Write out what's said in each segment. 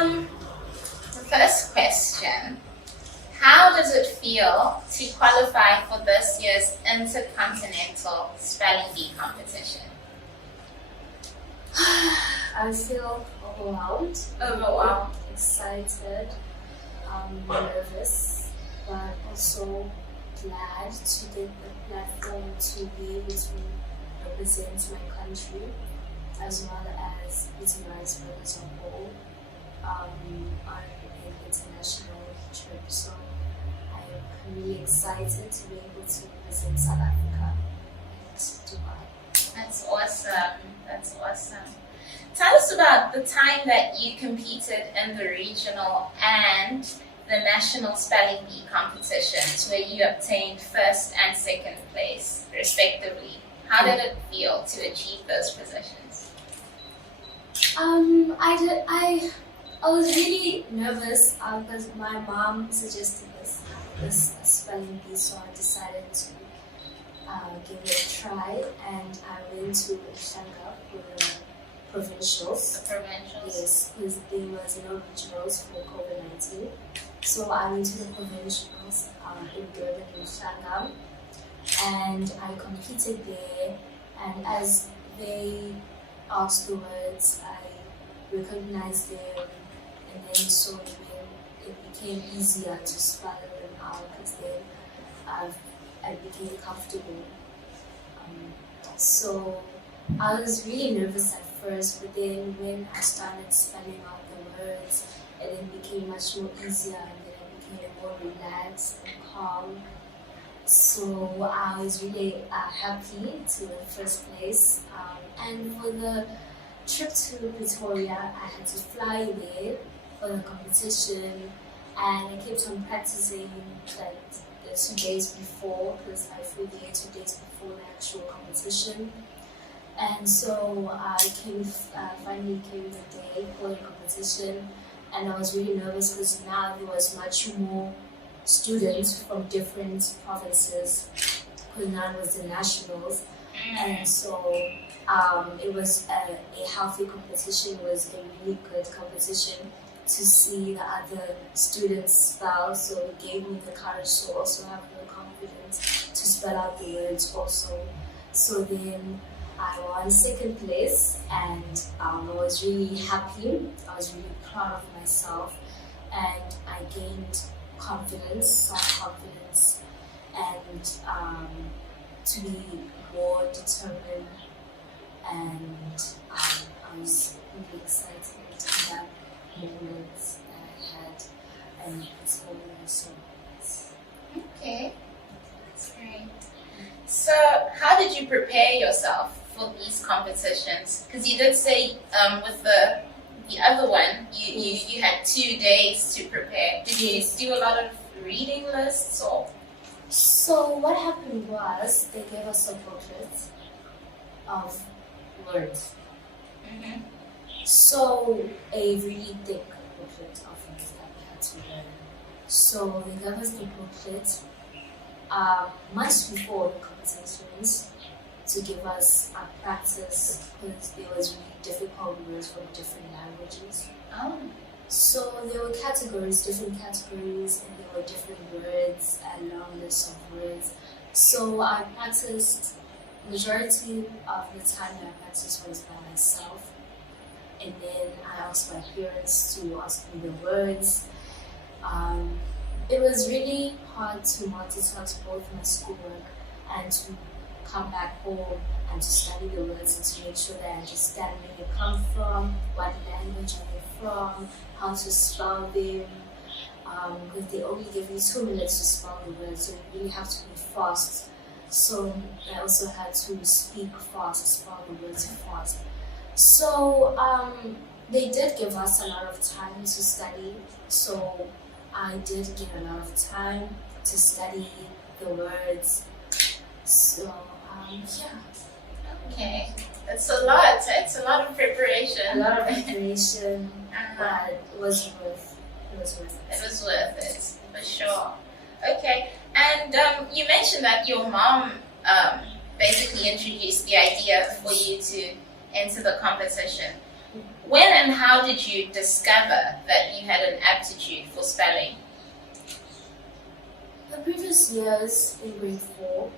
The first question. How does it feel to qualify for this year's Intercontinental Spelling Bee competition? I feel overwhelmed, excited, nervous, but also glad to get the platform to be able to represent my country as well as utilize it as a whole on an international trip. So I'm really excited to be able to represent South Africa and Dubai. That's awesome. That's awesome. Tell us about the time that you competed in the regional and the national spelling bee competitions where you obtained first and second place, respectively. How did it feel to achieve those positions? I was really nervous because my mom suggested this spelling bee, so I decided to give it a try, and I went to Shanghai for the provincials. The provincials? Yes, because there was no regionals for COVID-19. So I went to the provincials in Durban and Shanghai, and I competed there, and as they asked the words, I recognized them, and then so it became easier to spell them out because then I became comfortable. So I was really nervous at first, but then when I started spelling out the words, it then became much more easier, and then I became more relaxed and calm. So I was really happy to the first place. And for the trip to Pretoria, I had to fly there for the competition, and I kept on practicing like the 2 days before, because I flew there 2 days before the actual competition. And so I finally came the day for the competition, and I was really nervous because now there was much more students from different provinces, because now it was the nationals, and so it was a healthy competition. It was a really good competition to see the other students spell, so it gave me the courage to also have the confidence to spell out the words also. So then I won second place, and I was really happy. I was really proud of myself, and I gained confidence, self-confidence, and to be more determined, and I was really excited to have moments that I had, and it's all so nice. Okay, that's great. So how did you prepare yourself for these competitions? Because you did say with the other one, you had 2 days to prepare. Did you do a lot of reading lists or? So what happened was they gave us a booklet of words. Mm-hmm. So a really thick booklet of words that we had to learn. So they gave us the booklet much before the competitions to give us a practice, because there was really difficult words from different languages. Oh. So there were categories, different categories, and there were different words, a long list of words. So I practiced, majority of the time that I practiced was by myself. And then I asked my parents to ask me the words. It was really hard to multitask both my schoolwork and to come back home and to study the words and to make sure that I understand where they come from, what language are they from, how to spell them, because they only give you 2 minutes to spell the words, so you really have to be fast. So I also had to speak fast, spell the words fast. So they did give us a lot of time to study, so I did get a lot of time to study the words. So yeah. Okay, it's a lot. It's a lot of preparation. A lot of preparation, but it was worth it. It was worth it, for sure. Okay, and you mentioned that your mom basically introduced the idea for you to enter the competition. when and how did you discover that you had an aptitude for spelling? The previous years in grade 4,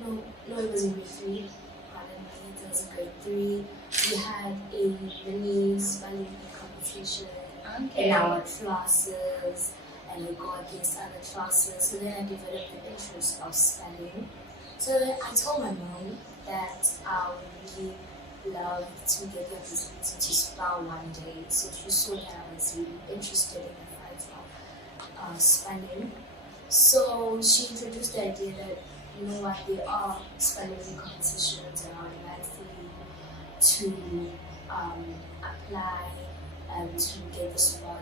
no, it was in grade 3, pardon me, it was in grade 3, we had a mini spelling bee competition in our classes, and we go against other classes, so then I developed the interest of spelling. So then I told my mom that I would really love to get the opportunity to spell one day, so she saw that I was really interested in the fight of spelling. So she introduced the idea that, you know what, there are spelling bee competitions, and I would like for you to apply and to get the spot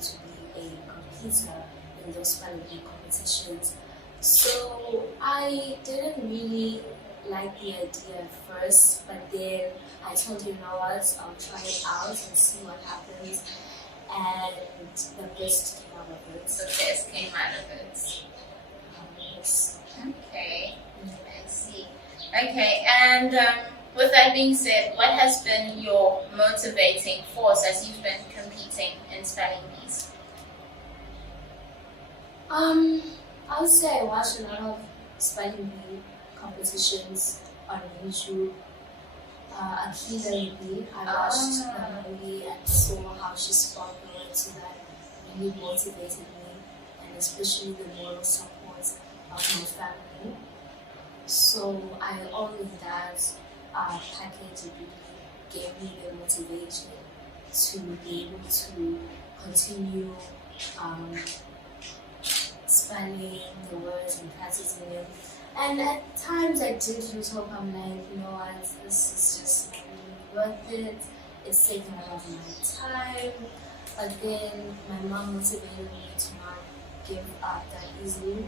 to be a competitor in those spelling bee competitions. So I didn't really like the idea at first, but then I told her, you know what, I'll try it out and see what happens. And the best came out of it. The best came out of it. Yes. Okay, I see. Okay, and with that being said, what has been your motivating force as you've been competing in spelling bees? I would say I watched a lot of spelling bee competitions on YouTube. Akila, I watched the movie and saw how she spelled the words, so that really motivated me, and especially the moral support of my family. So all of that package really gave me the motivation to be able to continue spelling the words and practicing them. And at times I did lose hope. I'm like, you know what, this is just not really worth it. It's taking a lot of my time. But then my mom motivated me to not give up that easily.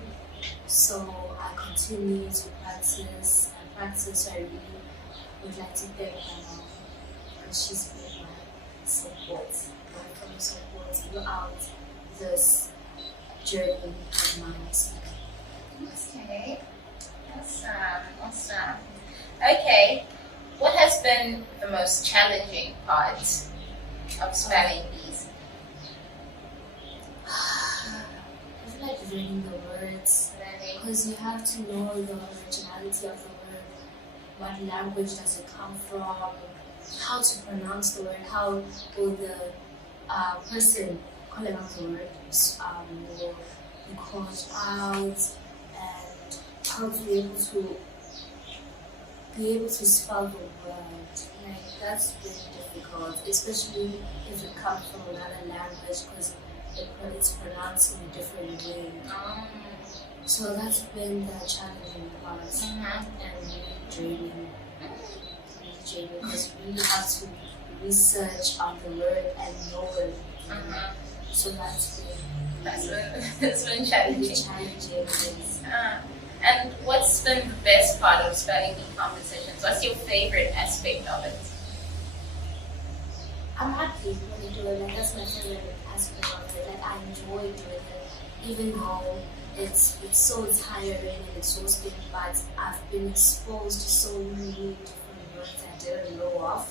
So I continue to practice and practice. So I really would like to thank my mom, because she's been my support, my full support throughout this journey of mine. Okay. Awesome. Okay, what has been the most challenging part of spelling bees? I feel like learning the words, because you have to know the originality of the word, what language does it come from, how to pronounce the word, how will the person calling out the word will be called out, and how to be able to spell the word. Like, that's really difficult, especially if it comes from another language, because it's pronounced in a different way. So that's been the challenging part, and really draining. Because you really have to research on the word and know it. So that's been challenging. Yes. And what's been the best part of spelling bee competitions? What's your favorite aspect of it? I'm happy when I do it. Like, that's my favorite aspect of it. Like, I enjoy doing it, even though it's so tiring and exhausting. But I've been exposed to so many different words I didn't know of.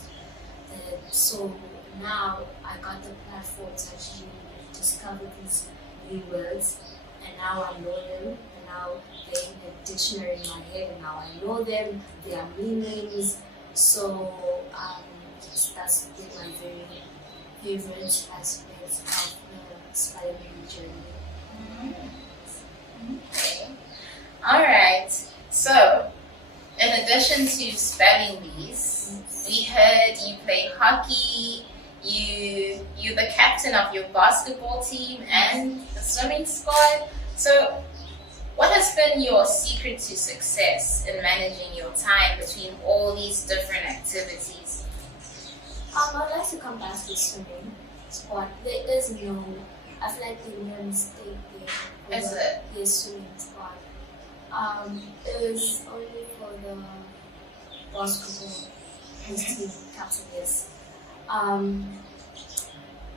So now I got the platform to actually discover these new words, and now I know them. Now they're in a dictionary in my head, and now I know them, their meanings. So that's been my very favorite aspect of the spelling bee journey. Okay. Alright. So, in addition to spelling bees, we heard you play hockey, you're the captain of your basketball team and the swimming squad. So, what has been your secret to success in managing your time between all these different activities? I'd like to come back to swimming sport. There is no, I feel like the mere mistake there. Is it? The swimming sport. It was only for the basketball team captain, yes.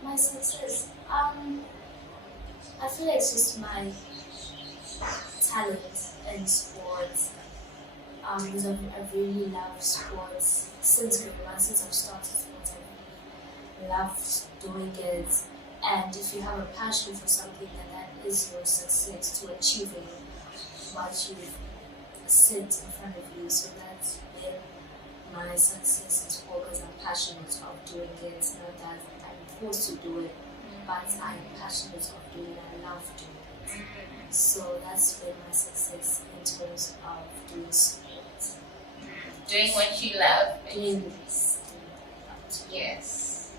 My success, I feel like it's just my talent in sports, because I really love sports since grade 1. Since I've started sports, I love doing it. And if you have a passion for something, then that is your success to achieving what you've set in front of you. So that's been my success as well, because I'm passionate of doing it. Not that I'm forced to do it, but I'm passionate of doing it. I love doing it. So that's been my success in terms of doing sport. Doing what you love. Doing this. Yes.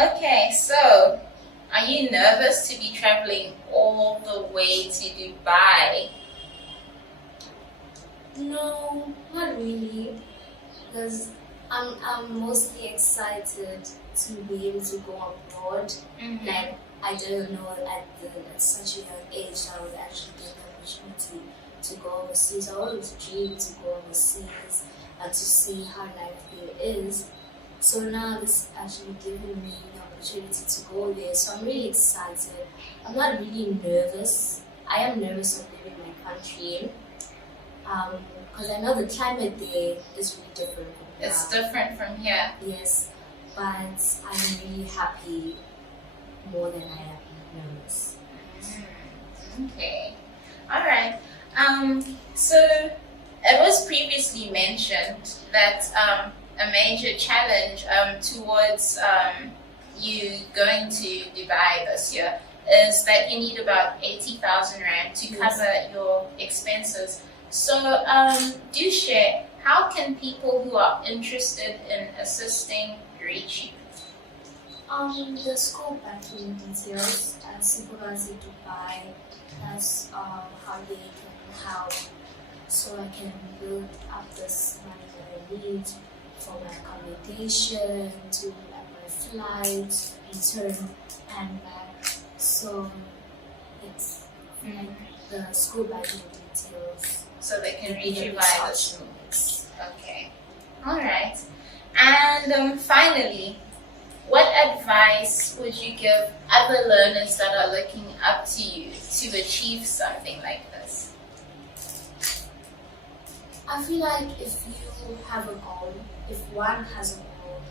Okay, so are you nervous to be traveling all the way to Dubai? No, not really, because I'm mostly excited to be able to go abroad. Like, I didn't know at such a young age I would actually get the opportunity to go overseas. I always dreamed to go overseas and to see how life there is. So now this is actually giving me the opportunity to go there. So I'm really excited. I'm not really nervous. I am nervous of leaving my country. Because I know the climate there is really different from here. It's different from here. Yes, but I'm really happy more than I am nervous. Okay, all right. So it was previously mentioned that a major challenge towards you going to Dubai this year is that you need about 80,000 rand to cover your expenses. So do share, how can people who are interested in assisting reach you? The school banking details at Siphokazi Dubai, that's how they can help, so I can build up this money that I need for my accommodation, to my flight, return and back. So it's like the school banking details. So they can reach you via the schools. Okay. All right. And finally, what advice would you give other learners that are looking up to you to achieve something like this? I feel like if you have a goal, if one has a goal,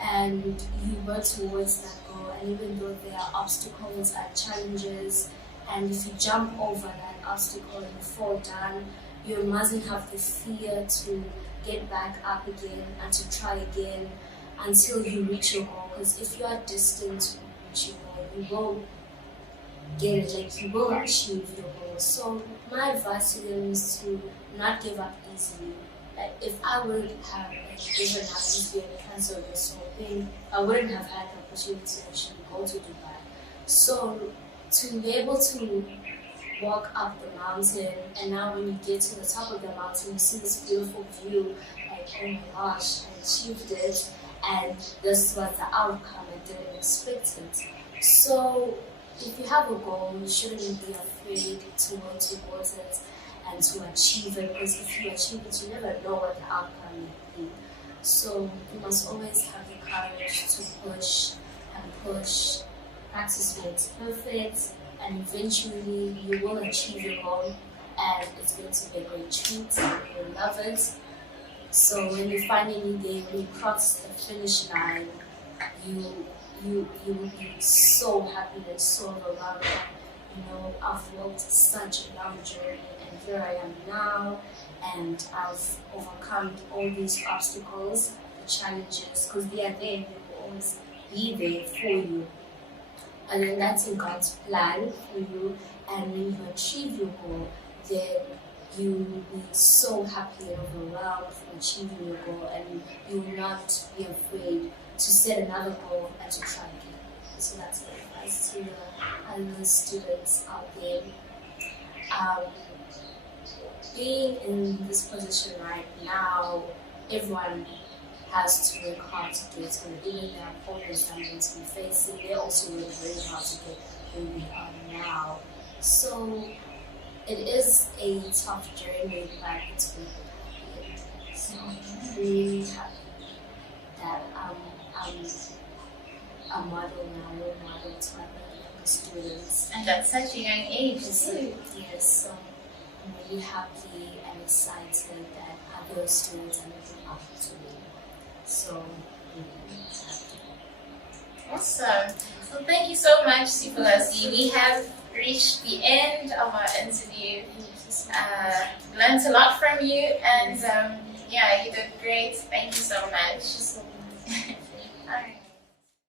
and you work towards that goal, and even though there are obstacles and challenges, and if you jump over that obstacle and fall down, you mustn't have the fear to get back up again and to try again until you reach your goal. Because if you are distant to reach your goal, you will get it, like you will achieve your goal. So my advice to them is to not give up easily. Like, if I would have given up easily and cancelled this whole thing, I wouldn't have had the opportunity to actually go to Dubai. So to be able to walk up the mountain, and now when you get to the top of the mountain, you see this beautiful view, like, oh my gosh, I achieved it, and this was the outcome. I didn't expect it. So if you have a goal, you shouldn't be afraid to work towards it and to achieve it, because if you achieve it, you never know what the outcome may be. So you must always have the courage to push and push. Practice makes perfect, and eventually you will achieve your goal, and it's going to be a great treat, and you will love it. So when you finally there, when you cross the finish line, you will be so happy and so overwhelmed. You know, I've walked such a long journey, and here I am now, and I've overcome all these obstacles, the challenges, because they are there, they will always be there for you. And then that's in God's plan for you, and when you achieve your goal, then you will be so happy and overwhelmed for achieving your goal, and you will not be afraid to set another goal and to try again. So that's my advice to the other students out there. Being in this position right now, everyone has to work hard to get to it. Even their opponents that going to be facing, they also work very hard to get where we are now. So it is a tough journey, but it's worth it. So I'm really happy that I'm a model now, role model to my younger students. And at such a young age, too. Yes, so I'm really happy and excited that other students are looking up to me. So, Awesome. Well, thank you so much, Siphokazi. We have reached the end of our interview. Learned a lot from you, and yeah, you did great. Thank you so much. So All right.